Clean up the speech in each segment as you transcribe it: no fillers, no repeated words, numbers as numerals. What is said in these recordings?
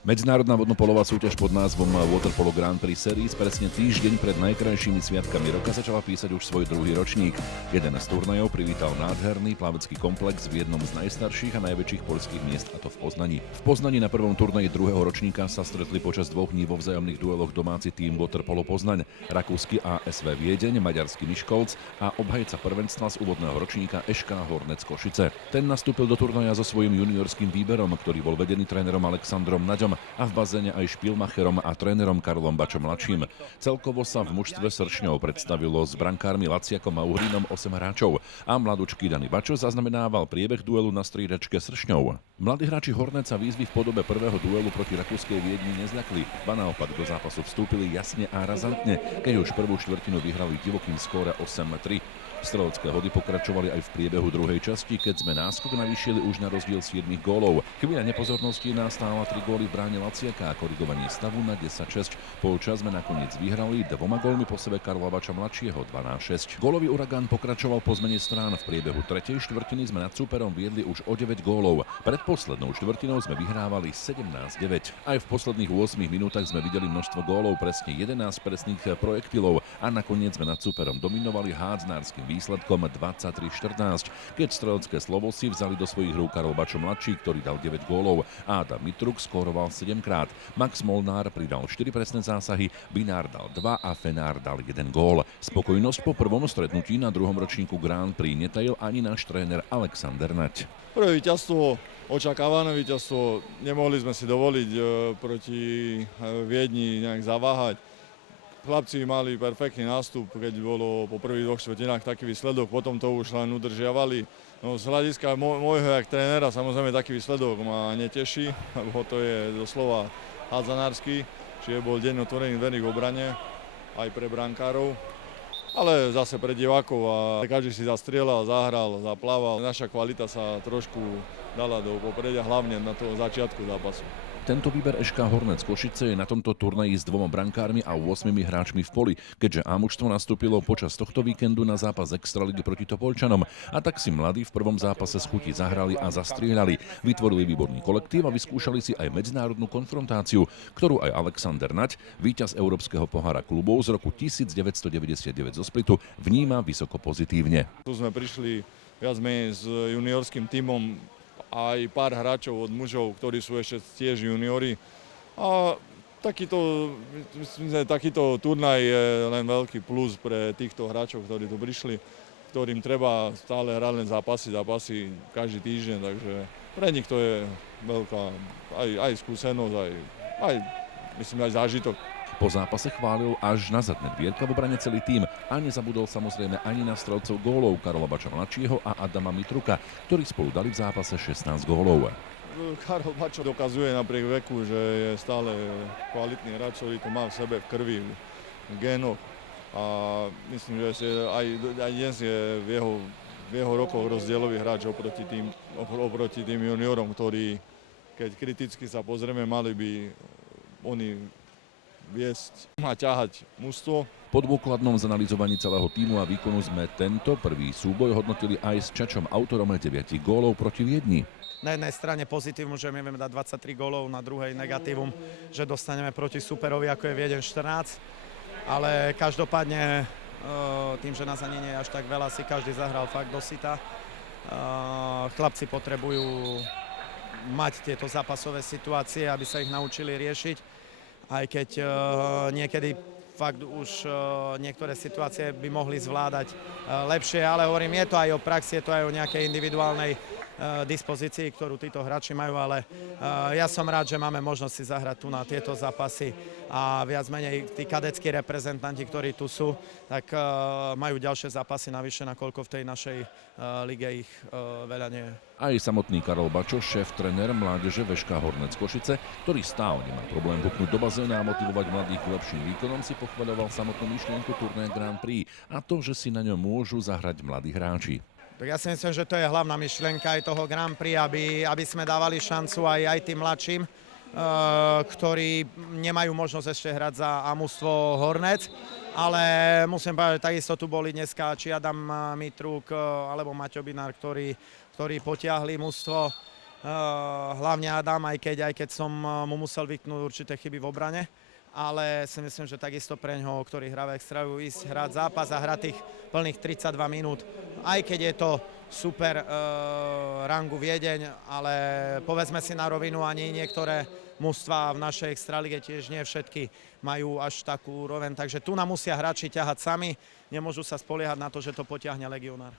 Medzinárodná vodnopolová súťaž pod názvom Waterpolo Grand Prix Series presne týždeň pred najkrajšími sviatkami roka začala písať už svoj druhý ročník. Jeden z turnajov privítal nádherný plavecký komplex v jednom z najstarších a najväčších poľských miest, a to v Poznani. V Poznani na prvom turnaji druhého ročníka sa stretli počas 2 dní vo vzájomných dueloch domáci tím Waterpolo Poznaň, rakúsky ASV Viedeň, maďarský Miskolc a obhajca prvenstva z úvodného ročníka SK Hornec Košice. Ten nastúpil do turnaja so svojím juniorským výberom, ktorý bol vedený trénerom Alexandrom Naďom a v bazéne aj špilmacherom a trénerom Karlom Bačom mladším. Celkovo sa v mužstve Sršňov predstavilo s brankármi Laciakom a Uhrínom 8 hráčov a mladúčky Dani Bačo zaznamenával priebeh duelu na striedačke Sršňov. Mladí hráči Horneca výzvy v podobe prvého duelu proti rakúskej Viedni nezľakli, ba naopak do zápasu vstúpili jasne a razantne, keď už prvú štvrtinu vyhrali divokým skóre 8-3. Strelecké hody pokračovali aj v priebehu druhej časti, keď sme náskok navýšili už na rozdiel 7 gólov. Chvíľa nepozornosti nastála 3 góly v bráne Laciaka a korigovanie stavu na 10-6. Polčas sme nakoniec vyhrali 2 gólmi po sebe Karla Bača mladšieho 12-6. Gólový uragán pokračoval po zmene strán. V priebehu tretej štvrtiny sme nad súperom viedli už o 9 gólov. Pred poslednou štvrtinou sme vyhrávali 17-9. Aj v posledných 8 minútach sme videli množstvo gólov, presne 11 presných projektilov a nakoniec sme nad súperom dominovali hádznársky výsledkom 23-14, keď strelecké Slovosy vzali do svojich rúk Karol Bačo mladší, ktorý dal 9 gólov, a Adam Mitruk skóroval 7 krát. Max Molnár pridal 4 presné zásahy, Binár dal 2 a Fenár dal 1 gól. Spokojnosť po prvom stretnutí na druhom ročníku Grand Prix netajil ani náš tréner Alexander Naď. Prvé víťazstvo, očakávané víťazstvo, nemohli sme si dovoliť proti Viedni nejak zaváhať. Chlapci mali perfektný nástup, keď bolo po prvých 2 štvrtinách taký výsledok, potom to už len udržiavali. No, z hľadiska môjho jak trénera samozrejme taký výsledok ma neteší, lebo to je doslova hádzanársky, čiže bol deň otvorený dverí v obrane aj pre brankárov. Ale zase pre divákov a každý si zastrieľal, zahral, zaplával. Naša kvalita sa trošku dala do popredia, hlavne na toho začiatku zápasu. Tento výber SK Hornec Košice je na tomto turnaji s 2 brankármi a 8 hráčmi v poli, keďže A-mužstvo nastúpilo počas tohto víkendu na zápas Extraligy proti Topoľčanom, a tak si mladí v prvom zápase z chuti zahrali a zastrieľali. Vytvorili výborný kolektív a vyskúšali si aj medzinárodnú konfrontáciu, ktorú aj Alexander Naď, víťaz Európskeho pohára klubov z roku 1999 zo Splitu, vníma vysoko pozitívne. Tu sme prišli viac menej s juniorským tímom, aj pár hráčov od mužov, ktorí sú ešte tiež juniori. A takýto turnaj je len veľký plus pre týchto hráčov, ktorí tu prišli, ktorým treba stále hrať len zápasy každý týždeň, takže pre nich to je veľká aj skúsenosť, aj myslím aj zážitok. Po zápase chválil až na zadné dvierka v obrane celý tím a nezabudol samozrejme ani na strelcov gólov Karola Bača mladšieho a Adama Mitruka, ktorí spolu dali v zápase 16 gólov. Karol Bačo dokazuje napriek veku, že je stále kvalitný hráč, ktorý to má v sebe, v krvi, v génoch, a myslím, že aj dnes je v jeho rokoch rozdielový hráč oproti tým juniorom, ktorí, keď kriticky sa pozrieme, mali by oni viesť a ťahať mužstvo. Po dôkladnom zanalyzovaní celého tímu a výkonu sme tento prvý súboj hodnotili aj s Čačom, autorom 9 gólov proti Viedni. Na jednej strane pozitívum, že vieme dať 23 gólov, na druhej negatívum, že dostaneme proti superovi, ako je Viedeň 14. Ale každopádne tým, že nás ani nie je až tak veľa, si každý zahral fakt dosyta. Chlapci potrebujú mať tieto zápasové situácie, aby sa ich naučili riešiť. Aj keď niekedy fakt už niektoré situácie by mohli zvládať lepšie, ale hovorím, je to aj o praxi, je to aj o nejakej individuálnej dispozícii, ktorú títo hráči majú, ale ja som rád, že máme možnosť si zahrať tu na tieto zápasy a viac menej tí kadeckí reprezentanti, ktorí tu sú, tak majú ďalšie zápasy navyše, nakoľko v tej našej lige ich veľa nie je. Aj samotný Karol Bačo, šéf-tréner mládeže SK Hornec Košice, ktorý stále nemá problém hupnúť do bazéna a motivovať mladých k lepším výkonom, si pochvaľoval samotnú myšlienku turnaja Grand Prix a to, že si na ňom môžu zahrať mladí hráči. Tak ja si myslím, že to je hlavná myšlienka aj toho Grand Prix, aby sme dávali šancu aj tým mladším, ktorí nemajú možnosť ešte hrať za A-mužstvo Hornec. Ale musím povedať, že takisto tu boli dneska či Adam Mitruk alebo Maťo Binár, ktorí potiahli mužstvo. hlavne Adam, aj keď som mu musel vyknúť určité chyby v obrane. Ale si myslím, že takisto pre ňoho, ktorý hrá v Extraligu, ísť hrať zápas a hrať tých plných 32 minút, aj keď je to super rangu Viedeň, ale povedzme si na rovinu, ani niektoré mužstvá v našej Extralige tiež nie všetky majú až takú úroveň, takže tu nám musia hráči ťahať sami, nemôžu sa spoliehať na to, že to potiahne legionár.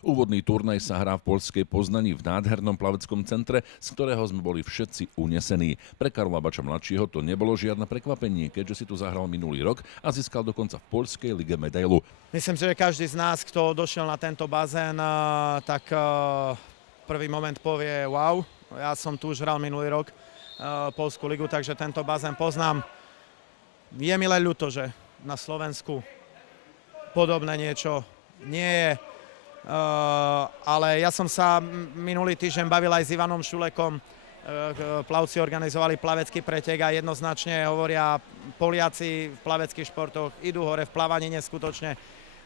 Úvodný turnaj sa hrá v poľskej Poznani v nádhernom plaveckom centre, z ktorého sme boli všetci unesení. Pre Karla Bača mladšieho to nebolo žiadne prekvapenie, keďže si tu zahral minulý rok a získal dokonca v poľskej lige medailu. Myslím si, že každý z nás, kto došiel na tento bazén, tak prvý moment povie wow. Ja som tu už hral minulý rok poľskú ligu, takže tento bazén poznám. Je mi len ľúto, že na Slovensku podobné niečo nie je. Ale ja som sa minulý týždeň bavil aj s Ivanom Šulekom. Plavci organizovali plavecký pretek a jednoznačne hovoria, Poliaci v plaveckých športoch idú hore v plávaní neskutočne.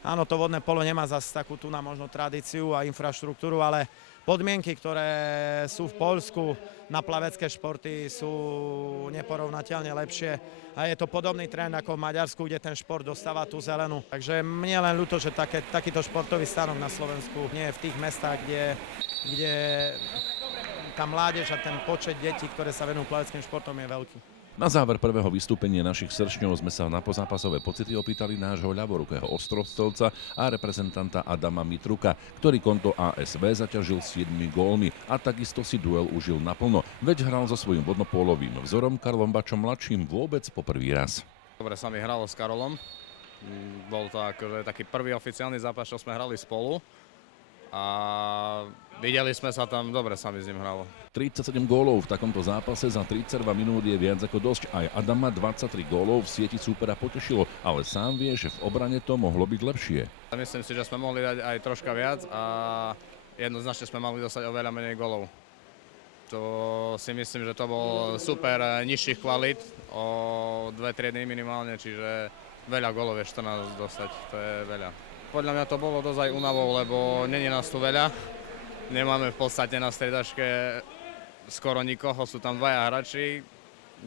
Áno, to vodné polo nemá zase takú tu na možno tradíciu a infraštruktúru, ale podmienky, ktoré sú v Poľsku na plavecké športy, sú neporovnateľne lepšie. A je to podobný trend ako v Maďarsku, kde ten šport dostáva tú zelenú. Takže mne len ľúto, že takýto športový stánok na Slovensku nie je v tých mestách, kde tá mládež a ten počet detí, ktoré sa venujú plaveckým športom, je veľký. Na záver prvého vystúpenia našich sršňov sme sa na pozápasové pocity opýtali nášho ľavorukého ostrovstrelca a reprezentanta Adama Mitruka, ktorý konto ASV zaťažil 7 gólmi a takisto si duel užil naplno, veď hral so svojím vodnopólovým vzorom Karlom Bačom mladším vôbec po prvý raz. Dobre sa mi hralo s Karolom. Bol to akože taký prvý oficiálny zápas, čo sme hrali spolu. A videli sme sa tam, dobre sa mi s ním hralo. 37 gólov v takomto zápase za 32 minút je viac ako dosť. Aj Adama 23 gólov v sieti súpera potešilo, ale sám vie, že v obrane to mohlo byť lepšie. Myslím si, že sme mohli dať aj troška viac a jednoznačne sme mali dostať oveľa menej gólov. To si myslím, že to bol super nižších kvalít, o 2 triedy minimálne, čiže veľa gólov je 14 dostať, to je veľa. Podľa mňa to bolo dosť aj únavou, lebo není nás tu veľa. Nemáme v podstate na striedačke skoro nikoho, sú tam dvaja hráči.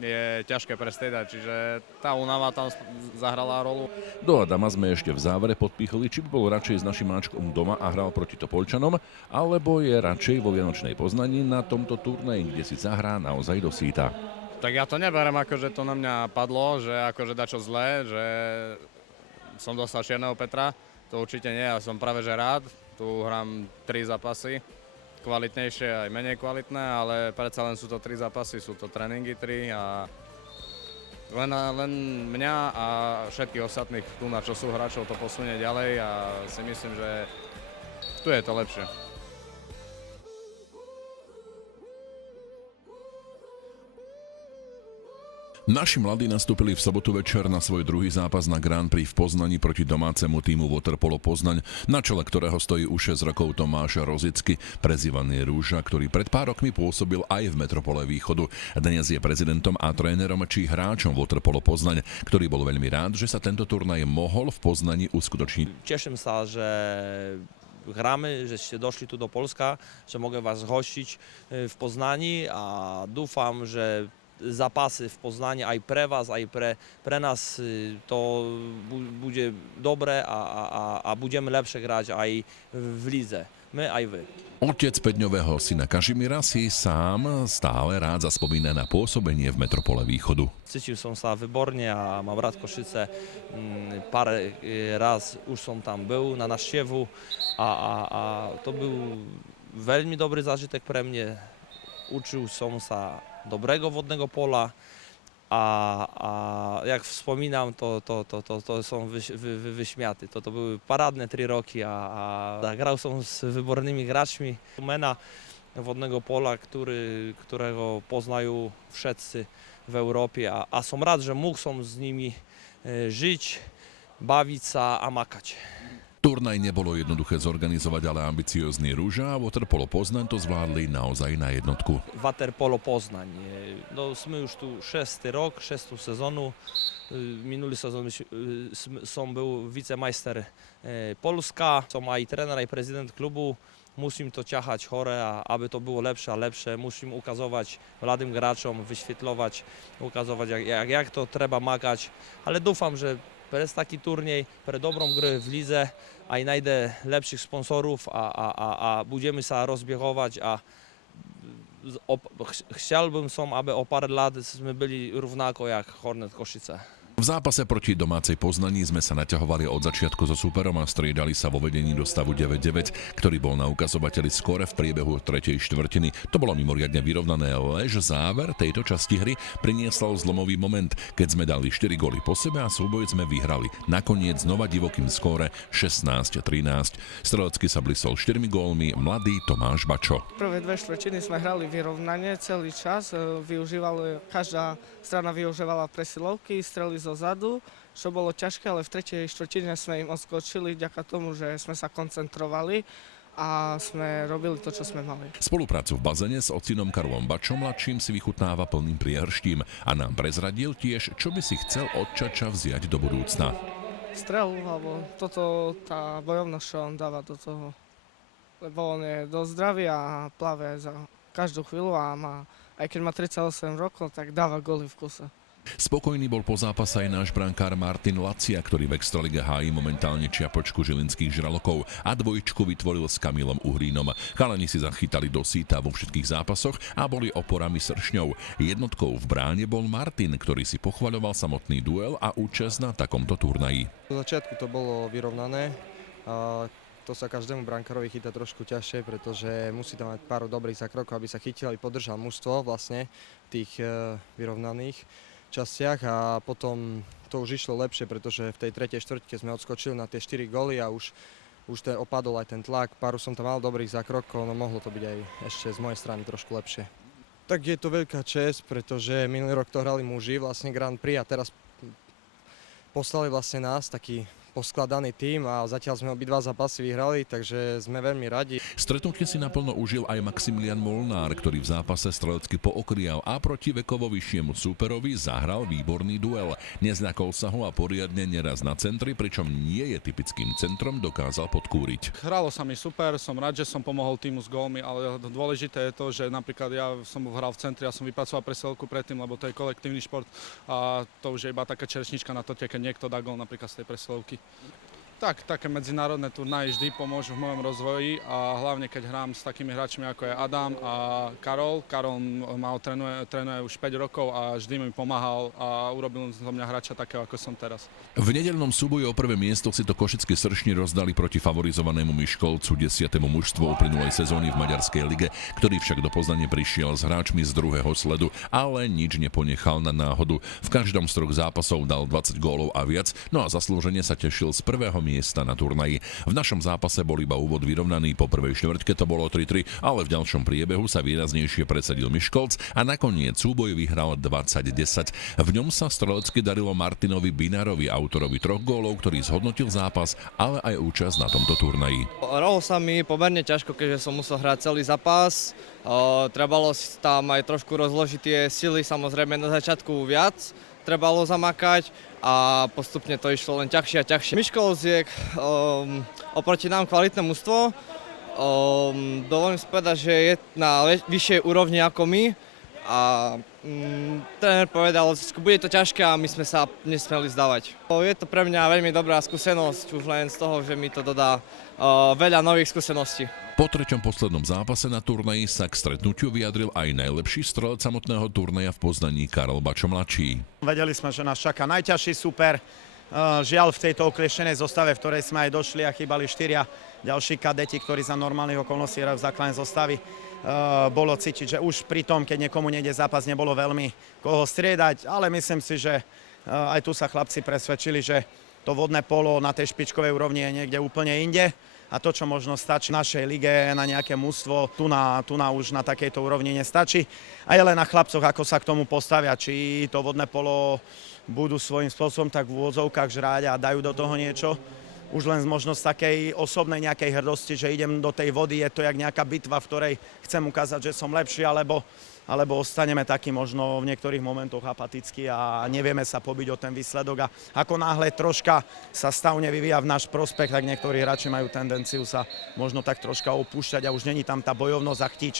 Je ťažké prestriedať, čiže tá únava tam zahrala rolu. Do Adama sme ešte v závere podpíchli, či by bol radšej s našim máčkom doma a hral proti Topoľčanom, alebo je radšej vo Vianočnej Poznani na tomto turnaji, kde si zahrá naozaj do síta. Tak ja to neberiem ako, že to na mňa padlo, že akože dačo zlé, že som dostal čierneho Petra. To určite nie, ja som práve že rád. Tu hrám 3 zápasy, kvalitnejšie aj menej kvalitné, ale predsa len sú to 3 zápasy, sú to tréningy 3 a len mňa a všetkých ostatných tu, na čo sú hráčov, to posunie ďalej a si myslím, že tu je to lepšie. Naši mladí nastúpili v sobotu večer na svoj druhý zápas na Grand Prix v Poznani proti domácemu týmu Waterpolo Poznaň, na čele ktorého stojí už 6 rokov Tomáš Rozicky, prezývaný Rúža, ktorý pred pár rokmi pôsobil aj v Metropole Východu. Dnes je prezidentom a trénerom či hráčom Waterpolo Poznaň, ktorý bol veľmi rád, že sa tento turnaj mohol v Poznani uskutočniť. Cieszym się, że gramy, żeście doszli tu do Polska, że mogę was gościć w Poznani, a dúfam, że zapasy w Poznaniu aj pre vás, aj pre nás to bude dobre a budeme lepšie grať aj v líze. My aj vy. Otec 5-dňového syna Kažimíra si sám stále rád zaspomína na pôsobenie v Metropole Východu. Cítil som sa výborne a mám rád Košice. Parę raz už som tam był na návštevu a to był veľmi dobrý zážitek pre mňa. Uczył som sa dobrego wodnego pola, a jak wspominam, to są wyśmiaty. To były paradne 3 roki, a grał som z wybornymi graczmi. Mena wodnego pola, którego poznają wszyscy w Europie, a som rád, że mógł som z nimi żyć, bawić się a makać. Turnaj nebolo jednoduché zorganizovať, ale ambiciózny Rúža a Waterpolo Poznaň to zvládli naozaj na jednotku. Waterpolo Poznań. No, my już tu 6. rok, 6. sezonu. Minulý sezon som był wicemajster Polska. Som aj trener, aj prezydent klubu musím to ťahať hore a aby to było lepsze a lepsze, musím ukazovať mladým hráčom, vysvetľovať, ukazovať, jak to treba makať, ale dúfam, že pre taký turniej, pre dobrom gry v lidze aj najdę lepších sponsorów a budeme sa rozbiehovať a chciałbym aby o parę lat sme byli równako jak Hornet Košice. V zápase proti domácej Poznaní sme sa naťahovali od začiatku so súperom a striedali sa vo vedení do stavu 9-9, ktorý bol na ukazovateli skóre v priebehu tretej štvrtiny. To bolo mimoriadne vyrovnané, lež záver tejto časti hry priniesol zlomový moment, keď sme dali 4 góly po sebe a súboj sme vyhrali. Nakoniec znova divokým skóre 16-13. Strelecky sa blisol 4 gólmi mladý Tomáš Bačo. Prvé dve štvrtiny sme hrali vyrovnanie celý čas, každá strana využívala presilovky, strely zo zadu, čo bolo ťažké, ale v tretej štvrtine sme im odskočili vďaka tomu, že sme sa koncentrovali a sme robili to, čo sme mali. Spoluprácu v bazene s ocinom Karolom Bačom mladším si vychutnáva plným priehrštím a nám prezradil tiež, čo by si chcel od Čača vziať do budúcna. Strelu, alebo tá bojovnosť, čo on dáva do toho, lebo on je dosť zdravý a plave za každú chvíľu a aj keď má 38 rokov, tak dáva góly v kuse. Spokojný bol po zápase aj náš brankár Martin Lacia, ktorý v Extralige hájí momentálne čiapočku žilinských žralokov a dvojčku vytvoril s Kamilom Uhrínom. Chalani si zachytali do síta vo všetkých zápasoch a boli oporami sršňou. Jednotkou v bráne bol Martin, ktorý si pochvaľoval samotný duel a účasť na takomto turnaji. Do začiatku to bolo vyrovnané. To sa každému brankárovi chytá trošku ťažšie, pretože musí tam mať pár dobrých zákrokov, aby sa chytil, aby podržal mužstvo vlastne v tých vyrovnaných častiach a potom to už išlo lepšie, pretože v tej tretej štvrtke sme odskočili na tie 4 góly a už opadol aj ten tlak. Pár som tam mal dobrých zákrokov, no mohlo to byť aj ešte z mojej strany trošku lepšie. Tak je to veľká česť, pretože minulý rok to hrali muži, vlastne Grand Prix a teraz poslali vlastne nás, taký poskladaný tím a zatiaľ sme obidva zápasy vyhrali, takže sme veľmi radi. Stretnutie si naplno užil aj Maximilian Molnár, ktorý v zápase strelecky pookrial a proti vekovo vyššiemu súperovi zahral výborný duel. Nezľakol sa ho a poriadne neraz na centri, pričom nie je typickým centrom, dokázal podkúriť. Hralo sa mi super, som rád, že som pomohol týmu s gólmi, ale dôležité je to, že napríklad ja som hral v centri a som vypracoval presielku predtým, lebo to je kolektívny šport a to už je iba taká čerešnička na to, keď niekto dá gól napríklad z tej presielky. Tak, také medzinárodné turnaje vždy pomôžu v mojom rozvoji a hlavne keď hrám s takými hráčmi ako je Adam a Karol. Karol trénuje už 5 rokov a vždy mi pomáhal a urobil zo mňa hráča takého, ako som teraz. V nedeľnom súboji o prvé miesto si to košickí sršni rozdali proti favorizovanému Miškolcu 10. mužstvu uplynulej sezóny v maďarskej lige, ktorý však do Poznane prišiel s hráčmi z druhého sledu, ale nič neponechal na náhodu. V každom z troch zápasov dal 20 gólov a viac, no a zaslúžene sa tešil z prvého miesta na turnaji. V našom zápase bol iba úvod vyrovnaný, po prvej štvrtke to bolo 3-3, ale v ďalšom priebehu sa výraznejšie presadil Miškolc a nakoniec súboj vyhral 20-10. V ňom sa strelecky darilo Martinovi Binárovi, autorovi 3 gólov, ktorý zhodnotil zápas, ale aj účasť na tomto turnaji. Hralo sa mi pomerne ťažko, keďže som musel hrať celý zápas. Trebalo tam aj trošku rozložiť tie sily, samozrejme na začiatku viac trebalo zamakať a postupne to išlo len ťažšie a ťažšie. Miškolc je oproti nám kvalitné mužstvo. Dovolím si povedať, že je na vyššej úrovni ako my a tréner povedal, že bude to ťažké a my sme sa nesmeli zdávať. Je to pre mňa veľmi dobrá skúsenosť, už len z toho, že mi to dodá veľa nových skúseností. Po treťom poslednom zápase na turnaji sa k stretnutiu vyjadril aj najlepší strelec samotného turnaja v Poznaní Karol Bačo mladší. Vedeli sme, že nás čaká najťažší super. Žiaľ v tejto oklieštenej zostave, v ktorej sme aj došli a chýbali 4 ďalší kadeti, ktorí za normálnych okolností hrajú v základnej zostavy. Bolo cítiť, že už pri tom, keď niekomu nejde zápas, nebolo veľmi koho striedať, ale myslím si, že aj tu sa chlapci presvedčili, že to vodné polo na tej špičkovej úrovni je niekde úplne inde. A to, čo možno stačí v našej lige na nejaké mužstvo, tu na už na takejto úrovni nestačí. A je len na chlapcoch, ako sa k tomu postavia, či to vodné polo budú svojím spôsobom tak v úvodzovkách žrať a dajú do toho niečo. Už len možno z takej osobnej nejakej hrdosti, že idem do tej vody, je to jak nejaká bitva, v ktorej chcem ukázať, že som lepší, alebo alebo ostaneme takí možno v niektorých momentoch apatickí a nevieme sa pobiť o ten výsledok. A ako náhle troška sa stav nevyvíja v náš prospech, tak niektorí hráči majú tendenciu sa možno tak troška opúšťať a už není tam tá bojovnosť a chtič,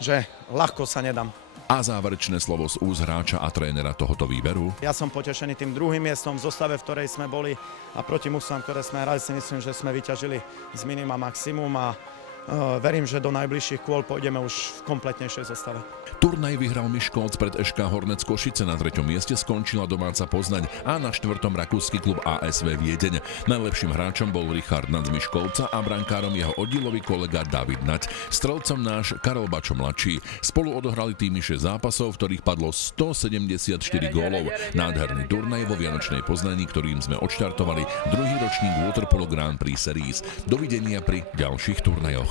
že ľahko sa nedám. A záverečné slovo z úst hráča a trénera tohoto výberu. Ja som potešený tým druhým miestom v zostave, v ktorej sme boli a proti mužstvám, ktoré sme hrali, si myslím, že sme vyťažili z minima maximum a verím, že do najbližších kôl pôjdeme už v kompletnejšej zostave. Turnaj vyhral Miskolc pred ŠK Hornec Košice, na 3. mieste skončila domáca Poznaň a na 4. rakúsky klub ASV Viedeň. Najlepším hráčom bol Richard Naď z Miškolca a brankárom jeho oddielový kolega David Naď. Strelcom náš Karol Bačo mladší. Spolu odohrali týmy 6 zápasov, v ktorých padlo 174 gólov. Nádherný turnaj vo Vianočnej Poznani, ktorým sme odštartovali druhý ročník Waterpolo Grand Prix Series. Dovidenia pri ďalších turnajoch.